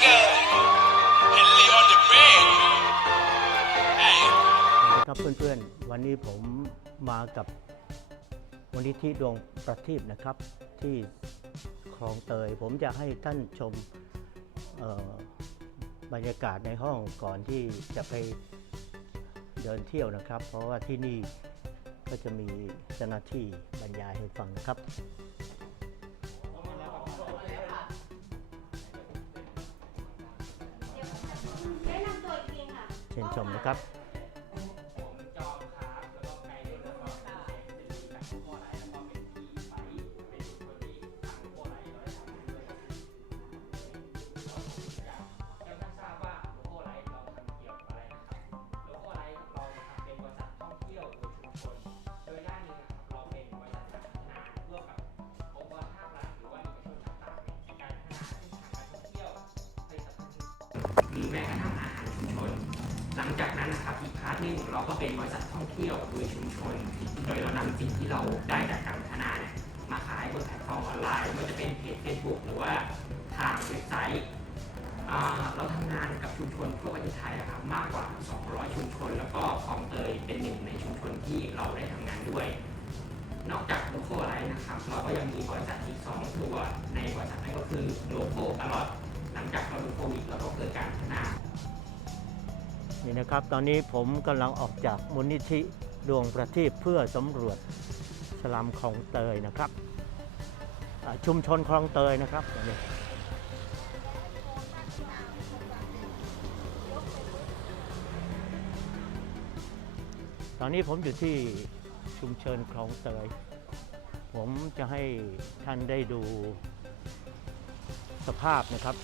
Tiger Henley on the brain Hey สวัสดีครับเพื่อนๆ วันนี้ผมมากับมูลนิธิดวงประทีปนะครับ ที่คลองเตย ผมจะให้ท่านชมบรรยากาศในห้องก่อนที่จะไปเดินเที่ยวนะครับ เพราะว่าที่นี่ก็จะมีเจ้าหน้าที่บรรยายให้ฟังนะครับ ชิญชมนะครับหรือแม้กระทั่ง นะครับอีกพาร์ทหนึงเราก็เป็นบริษัทท่องเที่ยวโดยชุมชน โดยเรานำสิ่งที่เราได้จากการพัฒนาเนี่ยมาขายบนแพลตฟอร์มออนไลน์ไม่ว่าจะเป็นเพจ Facebook หรือว่าทางเว็บไซต์เราทำงานกับชุมชนทั่วประเทศไทยอะครับมากกว่า 200 ชุมชน แล้วก็คลองเตยเป็นหนึ่งในชุมชนที่เราได้ทำงานด้วย นอกจากโลโก้ไลน์นะครับ เราก็ยังมีบริษัทอีก 2 ตัว ในบริษัทนั้นก็คือโลโก้ตลอดหลังจากเราดูโควิดเราก็เกิดการพัฒนา นี่นะครับตอนนี้ผมกำลังออกจากมูลนิธิดวงประทีปเพื่อสำรวจสลัมคลองเตยนะครับชุมชนคลองเตยนะครับนนี้ตอนนี้ผมอยู่ที่ชุมชนคลองเตย ผมจะให้ท่านได้ดูสภาพนะครับ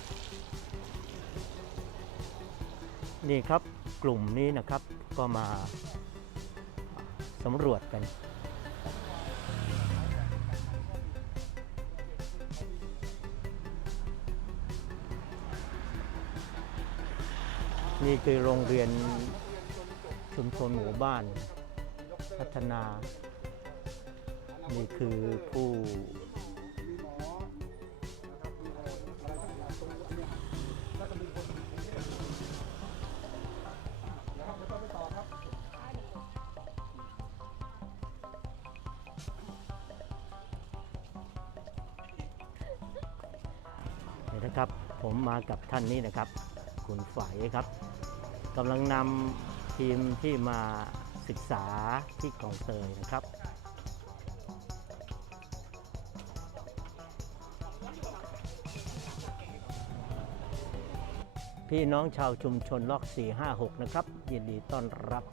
นี่ครับกลุ่มนี้นะครับก็มาสำรวจกัน นี่คือโรงเรียนชุมชนหมู่บ้าน พัฒนา นี่คือผู้ ผมมากับท่านนี้นะครับ คุณฝ่ายครับกำลังนำทีมที่มาศึกษาที่คลองเตยนะครับพี่น้องชาวชุมชนล็อก 456 นะครับ ยินดีต้อนรับ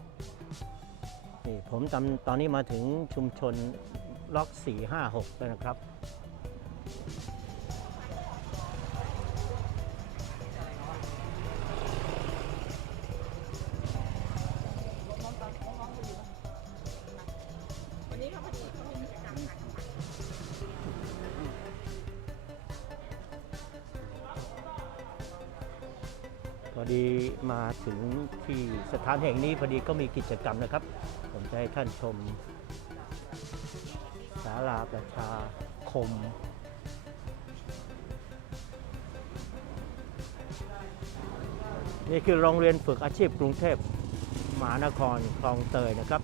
นี่ผมตอนตอนนี้มาถึงชุมชนล็อก 456 แล้วนะครับ อดีมาถึงที่สถานแห่งนี้พอดีก็มีกิจกรรมนะครับ ผมจะให้ท่านชมศาลาประชาคม นี่คือโรงเรียนฝึกอาชีพกรุงเทพมหานครคลองเตยนะครับ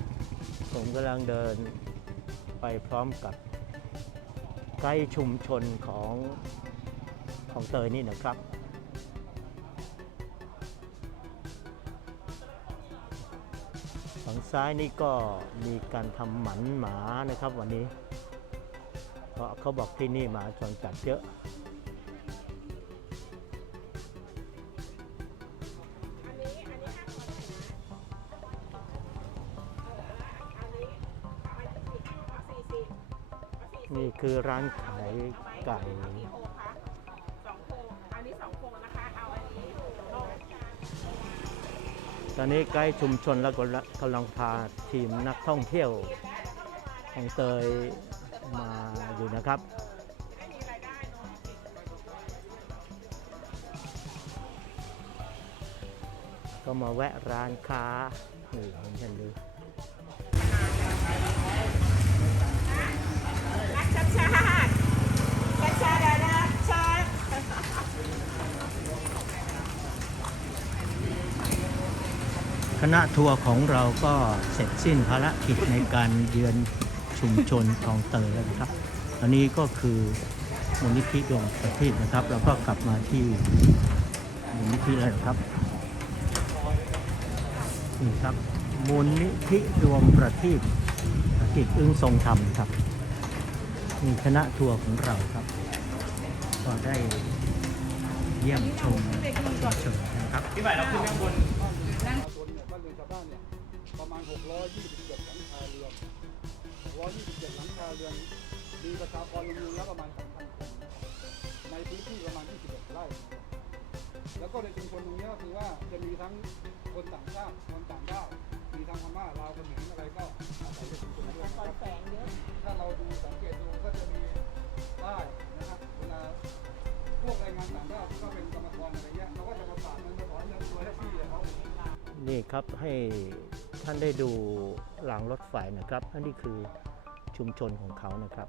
ผมกำลังเดินไปพร้อมกับไกด์ชุมชนของของเตยนี่นะครับ ฝั่งซ้ายนี่ก็มีการทำหมันหมานะครับวันนี้ เพราะเขาบอกที่นี่หมาจรจัดเยอะนี่คือร้านขายไก่ ตอนนี้ใกล้ชุมชนแล้วก็กำลังพาทีมนักท่องเที่ยวของเตยมาอยู่นะครับก็มาแวะร้านค้านี่ผมเห็นดู รักชาติชาติประชาดาชาติ ณะทัวร์ของเราก็เสร็จสิ้นภารกิจในการเยือนชุมชนคลองเตยแล้วนะครับ อันนี้ก็คือมูลนิธิดวงประทีปนะครับ แล้วก็กลับมาที่มูลนิธิแล้วนะครับนี่ครับมูลนิธิดวงประทีปกิจอึ้งทรงธรรมครับมีคณะทัวร์ของเราครับ ก็ได้เยี่ยมชมชมนะครับพี่ใหม่เราขึ้นข้างบน 627 หลังคาเรือน มีประชากรรวมๆแล้วประมาณ 2,000 คน ในพื้นที่ประมาณ 21 ไร่ แล้วก็ในชุมชนตรงนี้ก็คือว่าจะมีทั้งคนต่างชาติ คนต่างด้าว มีทั้งพม่าลาวเขมรอะไรก็อาศัยในชุมชนด้วยนะครับถ้าเราดูสังเกตดูก็จะมีป้ายนะครับเวลาพวกแรงงานต่างด้าวที่เขาเป็นกรรมกรอะไรเงี้ยเขาก็จะมาฝากเงินมาถอนเงินตัวให้พี่เขานี่ครับให้ ท่านได้ดูหลังรถไฟนะครับอันนี้คือชุมชนของเขานะครับ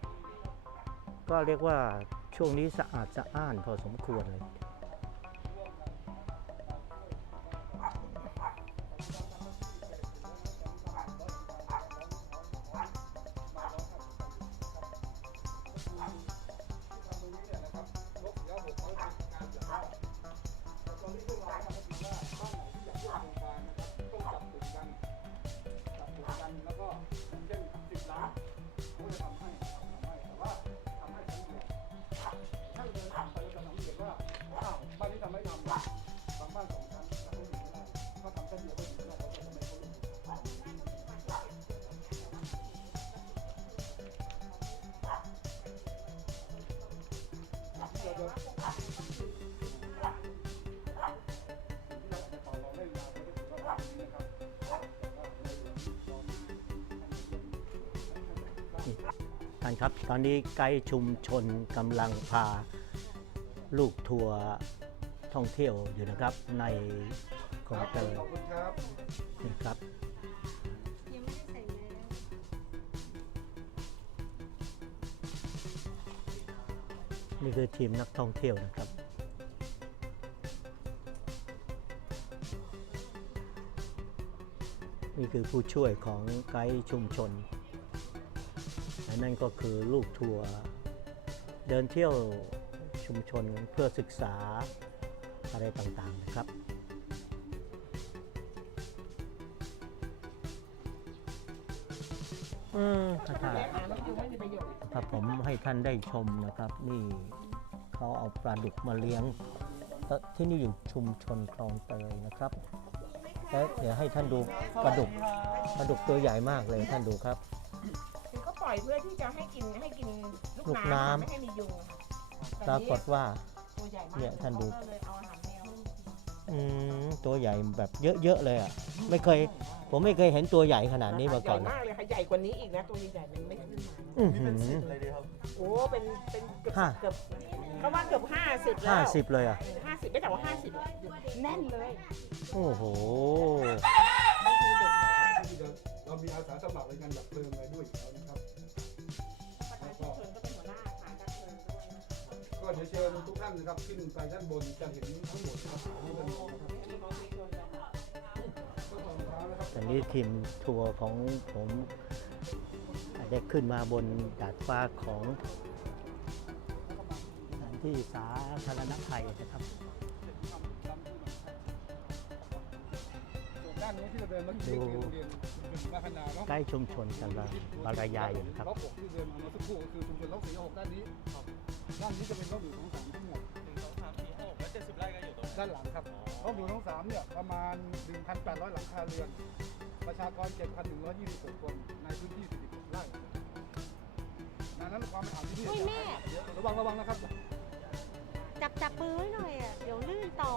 ก็เรียกว่าช่วงนี้สะอาดสะอ้านพอสมควรเลย บบนี้นะครับแต่ว่าในหลวงเรามีท่านครับตอนนี้ไกด์ชุมชนกำลังพาลูกทัวร์ท่องเที่ยวอยู่นะครับในคลองเตยขอบคุณครับนี่ครับ นี่คือทีมนักท่องเที่ยวนะครับ นี่คือผู้ช่วยของไกด์ชุมชนและนั่นก็คือลูกทัวร์เดินเที่ยวชุมชนเพื่อศึกษาอะไรต่างๆนะครับ อืมถ้าถ้าถ้าผมให้ท่านได้ชมนะครับ นี่เขาเอาปลาดุกมาเลี้ยงเอ่อที่นี่อยู่ชุมชนคลองเตยนะครับแล้วเดี๋ยวให้ท่านดูปลาดุกปลาดุกตัวใหญ่มากเลยท่านดูครับคือเขาปล่อยเพื่อที่จะให้กินให้กินลูลูกกน้ำน้ำไม่ให้มียุงแต่ปรากฏว่าตัวใหญ่มากเนี่ยท่านดูเขก็เลยเอาอาหารแมวให้มันกินอืมตัวใหญ่แบบเยอะๆเลยอะ ไม่เคย ผมไม่เคยเห็นตัวใหญ่ขนาดนี้มาก่อนใหญ่นะมากเลยค่ะใหญ่กว่านี้อีกนะตัวใหญ่ๆมันไม่ขึ้นมาอื้อหือโอ้เป็นเป็นเกือบห้า เกือบเขาว่าเกือบห้าสิบแล้วห้าสิบเลยอะ ห้าสิบไม่แต่ว่าห้าสิบแน่นเลยโอ้โหที่เดินเรามีอาสาสมัครในการดับเพลิงอะไรด้วยอยู่แล้วนะครับ ประธานชุมชนก็เป็นหัวหน้าฐานดับเพลิงด้วยนะก็เดี๋ยวเชิญทุกท่านนะครับ ขึ้นไปด้านบนจะเห็นทั้งหมดนะครับนี่เป็นของนะครับ อันนี้ของชุมชนกันต้นทองเท้านะครับ ตอนนี้ทีมทัวร์ของผมได้ขึ้นมาบนดาดฟ้าของสถานที่สาธารณภัยนะครับด้านนี้ที่เราเดินมาที่คือโรงเรียนมานพนาเนาะใกล้ชุมชนกำลังบรรายอยู่นะครับล็อกหกที่เดินมาเมื่อสักครู่ก็คือชุมชนล็อกสี่หกด้านนี้ด้านนี้จะเป็นล็อกหนึ่งสองสาม ด้านหลังครับล็อกหนึ่งสองสามเนี่ยประมาณ 1,800 หลังคาเรือน ประชากร 7,126 คนในพื้นที่46ไร่ดังนั้นความเป็นอ่าวที่นี่อุ้ยแม่เยอะระวังระวังนะครับจับจับมือไว้หน่อยอะ เดี๋ยวลื่นต่อ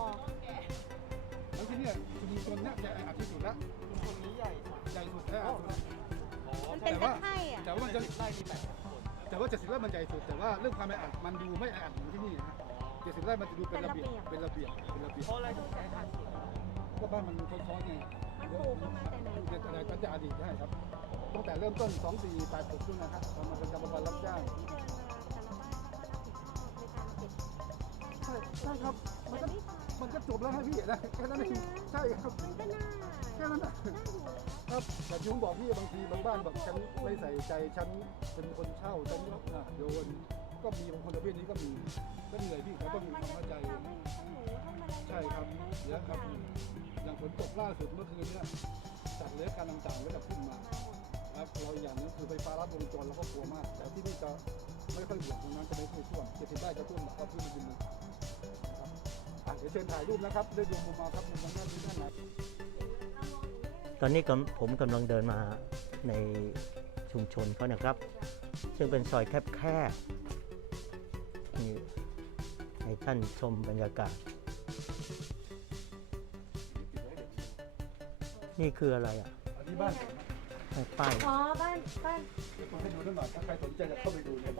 แล้วที่เนี่ยชุมชนเนี่ยจะแออัดที่สุดแล้วชุมชนนี้ใหญ่ใหญ่สุดแค่อัดสุดมันเป็นตะไคร่อะ แต่ว่ามันจะไร่มีแปดคนแต่ว่า70ไร่มันใหญ่สุดแต่ว่าเรื่องความแออัดมันดูไม่แออัดเหมือนที่นี่นะ 70ไร่มันจะดูเป็นระเบียบ เป็นระเบียบ เป็นระเบียบเพราะอะไรถึงแข่งขันก็บ้านมันซ้อนๆไงมันปลูกกันมาแต่ไหนเป็นอะไรตั้งแต่อดีตได้ครับ ตั้งแต่เริ่มต้น2486นู่นนะครับเรามาเป็นกรรมกรรับจ้างที่เดินมาแต่ละบ้านเขาก็รับผิดชอบในการเก็บใช่ใช่ครับ มันก็แต่นี่มันก็จบแล้วให้พี่นะแค่นั้นเองใช่ครับมันก็น่าแค่นั้นนะน่าอยู่นะครับแต่ที่ผมบอกพี่บางทีบางบ้านแบบฉันไม่ใส่ใจฉันเป็นคนเช่าฉันอะโยน ก็มีบางคนประเภทนี้ก็มีก็เหนื่อยพี่เขาต้องมีมันความจะเข้าใจ ทำให้ทั้งหนูทั้งแมลงใช่ครับทั้งเยอะครับทุกอย่างฝนตกล่าสุดเมื่อคืนเนี่ยสัตว์เลื้อยคลานต่างๆก็จะขึ้นมาอย่างมาหมดครับเราอย่างหนึงคือไฟฟ้ารัดวงจรเราก็กลัวมาก แต่ที่นี่จะไม่ค่อยห่วงตรงนั้นจะไม่ค่อยท่วมเจ็ดสิบไร่จะท่วมหนักก็พื้นดินมันต่ำนะครับอะเดี๋ยวเชิญถ่ายรูปนะครับได้ดูมุมมาครับมุมทางด้านนี้ด้านไหน ตอนนี้กำผมกำลังเดินมาในชุมชนเขานะครับ ซึ่งเป็นซอยแคบๆนี่ ให้ท่านชมบรรยากาศ นี่คืออะไรอะอันนี้บ้านผมนะป้าย อ๋อ บ้าน บ้าน เดี๋ยวผมให้ดูด้านหลังถ้าใครสนใจจะเข้าไปดูเนี่ย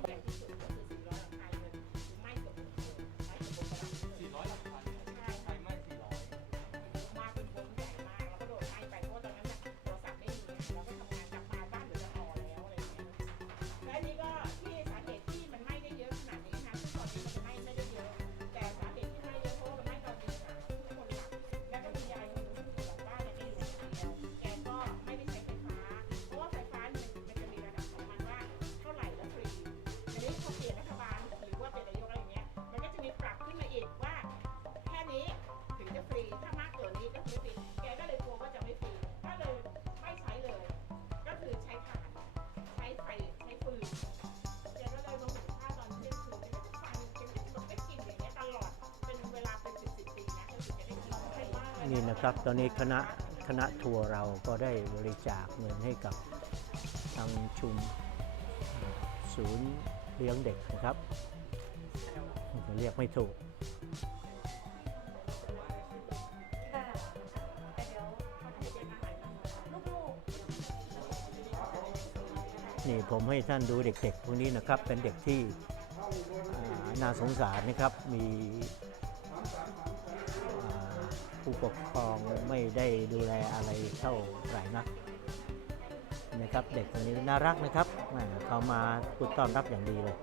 กว่านี้ก็คือฟรีแกก็เลยกลัวว่าจะไม่ฟรีก็เลยไม่ใช้เลย ก็คือใช้ถ่าน ใช้ไฟใช้ฟืนแกก็เลยมาหุงข้าวตอนเที่ยงคืนแกก็จะฟังแกก็จะมันก็กินอย่างเงี้ยตลอดเป็นเวลาเป็นสิบสิบปีนะก็คือจะได้กินใช่มากเลยนี่นะครับ ตอนนี้คณะคณะทัวร์เราก็ได้บริจาคเงินให้กับทางชุมศูนย์เลี้ยงเด็กนะครับ เรียกไม่ถูก นี่ผมให้ท่านดูเด็กๆพวกนี้นะครับเป็นเด็กที่น่าสงสารนะครับมีผู้ปกครองไม่ได้ดูแลอะไรเท่าไหร่นักนะครับ เด็กคนนี้น่ารักนะครับเขามาพูดต้อนรับอย่างดีเลย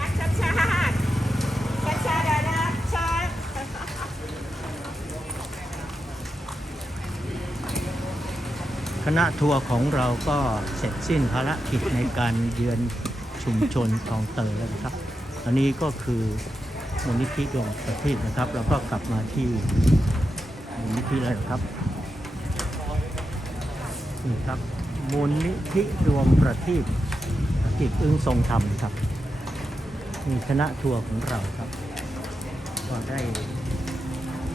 รักชาติชาติชาติชาติรักชาติ ค ณะทัวร์ของเราก็เสร็จสิ้นภารกิจในการเยือนชุมชนคลองเตยแล้วนะครับ อันนี้ก็คือมูลนิธิดวงประทีปนะครับ แล้วก็กลับมาที่มูลนิธิแล้วนะครับนี่ครับมูลนิธิดวงประทีปกิจอึ้งทรงธรรมครับนี่คณะทัวร์ของเราครับก็ได้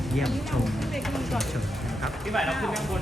เยี่ยมชมชุมชนนะครับพี่ใหม่เราขึ้นข้างบน